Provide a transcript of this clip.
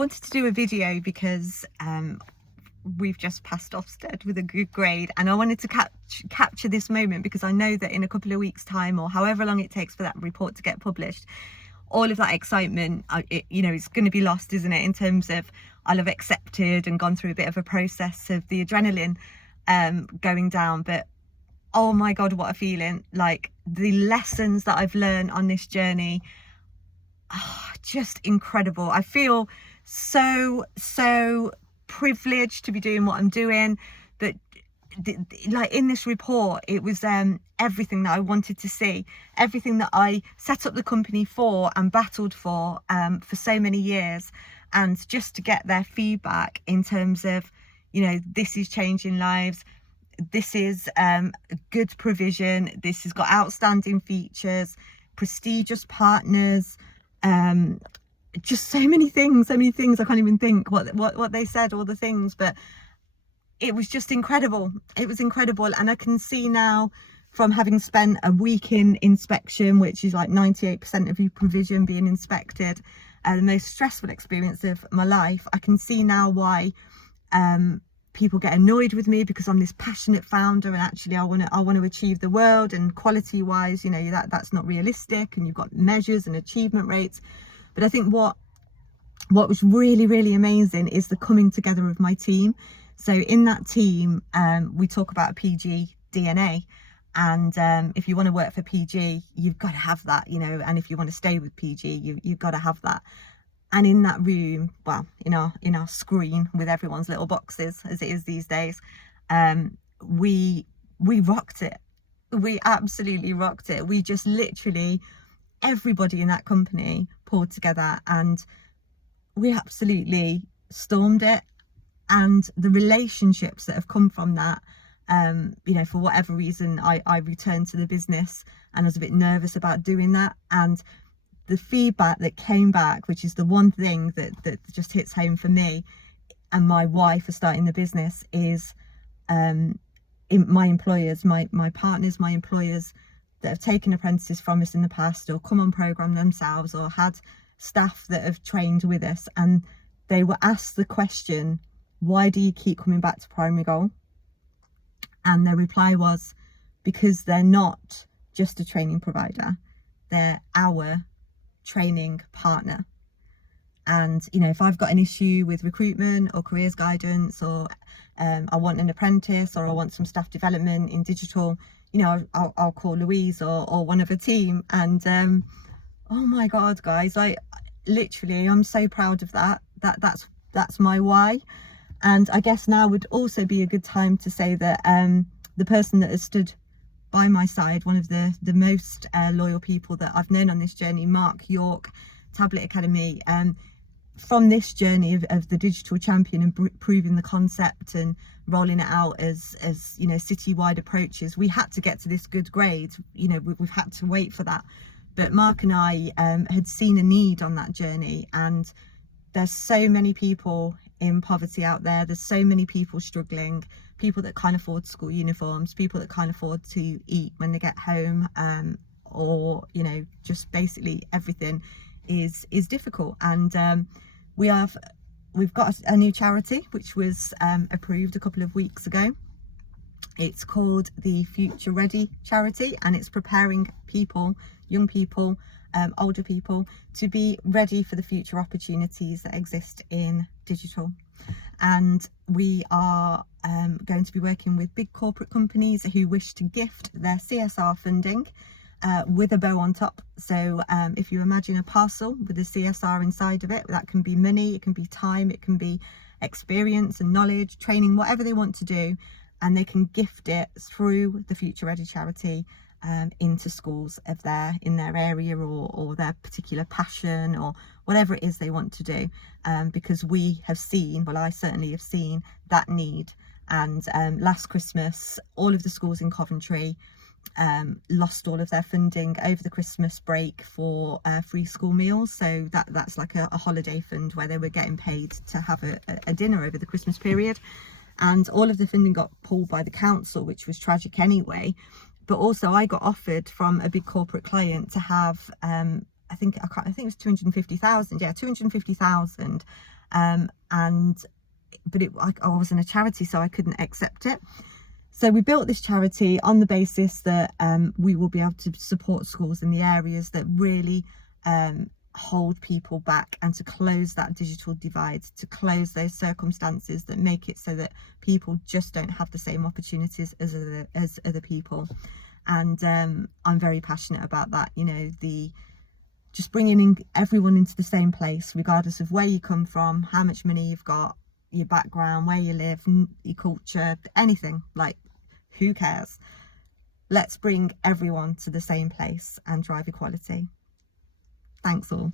Wanted to do a video because we've just passed Ofsted with a good grade, and I wanted to capture this moment because I know that in a couple of weeks' time, or however long it takes for that report to get published, all of that excitement, it's going to be lost, isn't it? In terms of I'll have accepted and gone through a bit of a process of the adrenaline going down. But oh my God, what a feeling! Like the lessons that I've learned on this journey, just incredible. I feel so privileged to be doing what I'm doing. But like in this report, it was everything that I wanted to see, everything that I set up the company for and battled for so many years. And just to get their feedback in terms of, this is changing lives, this is good provision, this has got outstanding features, prestigious partners, just so many things. I can't even think what they said, all the things, but it was just incredible. It was incredible. And I can see now, from having spent a week in inspection, which is like 98% of your provision being inspected, the most stressful experience of my life, I can see now why people get annoyed with me, because I'm this passionate founder and actually I want to achieve the world, and quality wise, that's not realistic, and you've got measures and achievement rates. But I think what was really, really amazing is the coming together of my team. So in that team, we talk about a PG DNA, and if you want to work for PG, you've got to have that, and if you want to stay with PG, you've got to have that. And in that room, well, in our screen with everyone's little boxes, as it is these days, we rocked it. We absolutely rocked it. We just literally, everybody in that company pulled together and we absolutely stormed it. And the relationships that have come from that, for whatever reason, I returned to the business and I was a bit nervous about doing that. And the feedback that came back, which is the one thing that just hits home for me and my why for starting the business, is in my employers, my partners, my employers that have taken apprentices from us in the past, or come on program themselves, or had staff that have trained with us, and they were asked the question, why do you keep coming back to Primary Goal? And their reply was, because they're not just a training provider, they're our training partner. And if I've got an issue with recruitment or careers guidance, or I want an apprentice, or I want some staff development in digital, I'll call Louise or one of her team. And oh my God, guys, I'm so proud of that. That's my why. And I guess now would also be a good time to say that the person that has stood by my side, one of the most loyal people that I've known on this journey, Mark York, Tablet Academy, from this journey of the digital champion and proving the concept and rolling it out as citywide approaches, we had to get to this good grade. We've had to wait for that. But Mark and I had seen a need on that journey, and there's so many people in poverty out there. There's so many people struggling, people that can't afford school uniforms, people that can't afford to eat when they get home, or just basically everything is difficult. And we've got a new charity which was approved a couple of weeks ago. It's called the Future Ready charity, and it's preparing people, young people, older people, to be ready for the future opportunities that exist in digital. And we are going to be working with big corporate companies who wish to gift their CSR funding with a bow on top. So if you imagine a parcel with a CSR inside of it, that can be money, it can be time, it can be experience and knowledge, training, whatever they want to do, and they can gift it through the Future Ready charity into schools in their area, or their particular passion, or whatever it is they want to do, because we have seen, well, I certainly have seen that need. And last Christmas, all of the schools in Coventry lost all of their funding over the Christmas break for free school meals. So that's like a holiday fund where they were getting paid to have a dinner over the Christmas period. And all of the funding got pulled by the council, which was tragic anyway. But also I got offered from a big corporate client to have I think it was 250,000, 250,000 But I wasn't a charity, so I couldn't accept it. So we built this charity on the basis that we will be able to support schools in the areas that really hold people back, and to close that digital divide, to close those circumstances that make it so that people just don't have the same opportunities as other people. And I'm very passionate about that, you know, just bringing in everyone into the same place, regardless of where you come from, how much money you've got, your background, where you live, your culture, anything. Like, who cares? Let's bring everyone to the same place and drive equality. Thanks all.